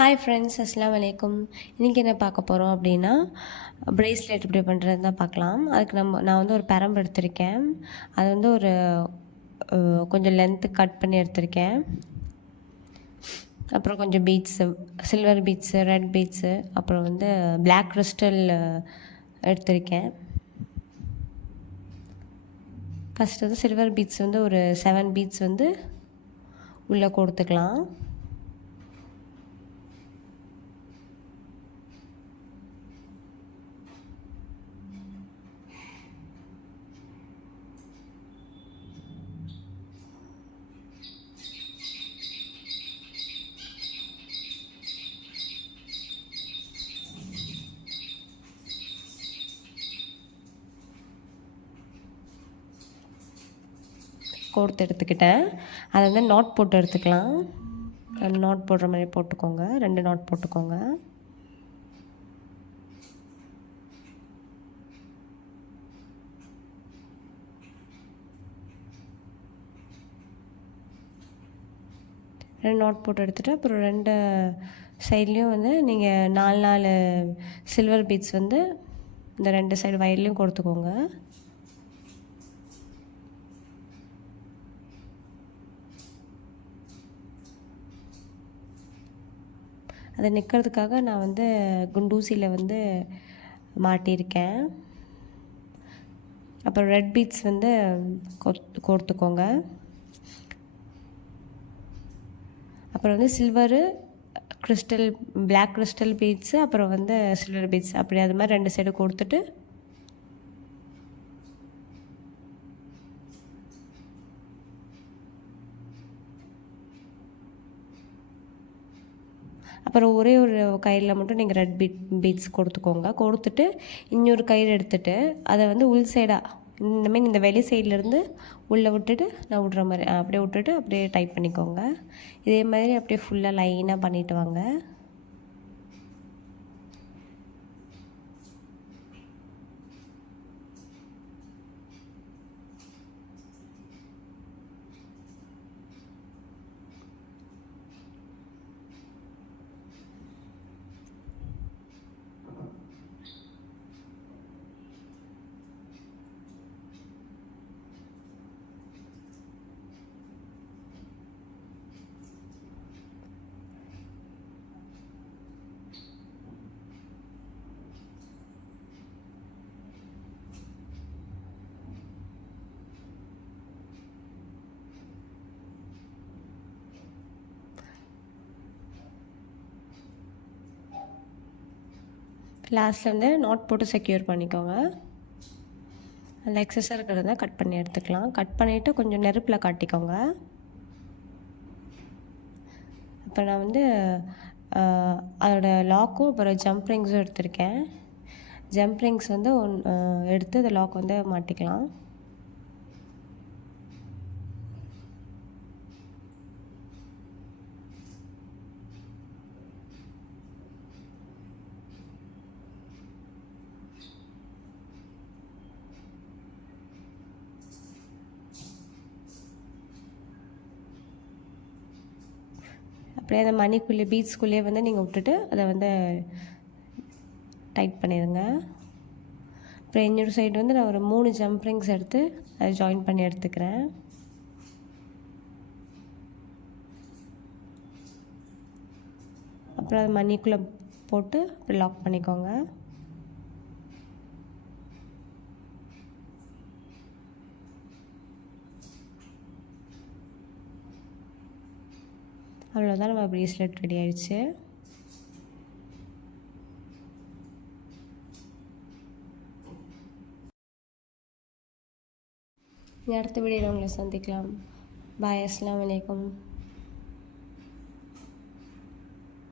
Hi friends, அஸ்ஸலாமு அலைக்கும். இன்றைக்கி என்ன பார்க்க போகிறோம் அப்படின்னா, ப்ரேஸ்லெட் எப்படி பண்ணுறது தான் பார்க்கலாம். அதுக்கு நான் வந்து ஒரு பெரம்பு எடுத்திருக்கேன். அது வந்து ஒரு கொஞ்சம் லென்த்து கட் பண்ணி எடுத்திருக்கேன். அப்புறம் கொஞ்சம் beads, silver beads, red beads, அப்புறம் வந்து பிளாக் கிறிஸ்டல் எடுத்திருக்கேன். ஃபஸ்ட்டு வந்து சில்வர் பீட்ஸ் வந்து ஒரு 7 பீட்ஸ் வந்து உள்ளே கொடுத்துக்கலாம். கோர்த்து எடுத்துக்கிட்டேன். அதை வந்து நாட் போட்டு எடுத்துக்கலாம். நாட் போடுற மாதிரி போட்டுக்கோங்க. 2 நாட் போட்டுக்கோங்க. நாட் போட்டு எடுத்துகிட்டு அப்புறம் 2 சைட்லேயும் வந்து நீங்கள் 4 சில்வர் பீட்ஸ் வந்து இந்த 2 சைடு வயர்லேயும் கொடுத்துக்கோங்க. அதை நிற்கிறதுக்காக நான் வந்து குண்டூசியில் வந்து மாட்டியிருக்கேன். அப்புறம் ரெட் பீட்ஸ் வந்து கோர்த்துக்கோங்க. அப்புறம் வந்து silver crystal, black crystal beads, அப்புறம் வந்து சில்வர் பீட்ஸ், அப்படி அது மாதிரி 2 சைடு கொடுத்துட்டு அப்புறம் ஒரே ஒரு கயிறில் மட்டும் நீங்கள் ரெட் பீட்ஸ் கொடுத்துக்கோங்க. கொடுத்துட்டு இன்னொரு கயிறு எடுத்துகிட்டு அதை வந்து உள் சைடாக இந்தமாரி இந்த வெளி சைட்லேருந்து உள்ளே விட்டுட்டு நான் விட்ற மாதிரி அப்படியே விட்டுட்டு அப்படியே டைட் பண்ணிக்கோங்க. இதே மாதிரி அப்படியே ஃபுல்லாக லைனாக பண்ணிவிட்டு வாங்க. லாஸ்ட்டில் வந்து நாட் போட்டு செக்யூர் பண்ணிக்கோங்க. அந்த எக்ஸஸாக இருக்கிறத கட் பண்ணி எடுத்துக்கலாம். கட் பண்ணிவிட்டு கொஞ்சம் நெருப்பில் காட்டிக்கோங்க. இப்போ நான் வந்து அதோடய லாக்கும் அப்புறம் ஜம்ப் ரிங்ஸும் எடுத்திருக்கேன். ஜம்ப் ரிங்ஸ் வந்து எடுத்து அந்த லாக் வந்து மாட்டிக்கலாம். அப்படியே அந்த மணிக்குள்ளே பீட்ஸ்குள்ளேயே வந்து நீங்கள் விட்டுட்டு அதை வந்து டைட் பண்ணிடுங்க. அப்புறம் இன்னொரு சைடு வந்து நான் ஒரு 3 ஜம்ப் ரிங்ஸ் எடுத்து அதை ஜாயின் பண்ணி எடுத்துக்கிறேன். அப்புறம் அதை மணிக்குள்ளே போட்டு அப்புறம் லாக் பண்ணிக்கோங்க. அவ்வளோதான், நம்ம ப்ரேஸ்லெட் ரெடி ஆயிடுச்சு. அடுத்த வீடியோவில் உங்களை சந்திக்கலாம். பாய், அஸ்ஸலாமு அலைக்கும்.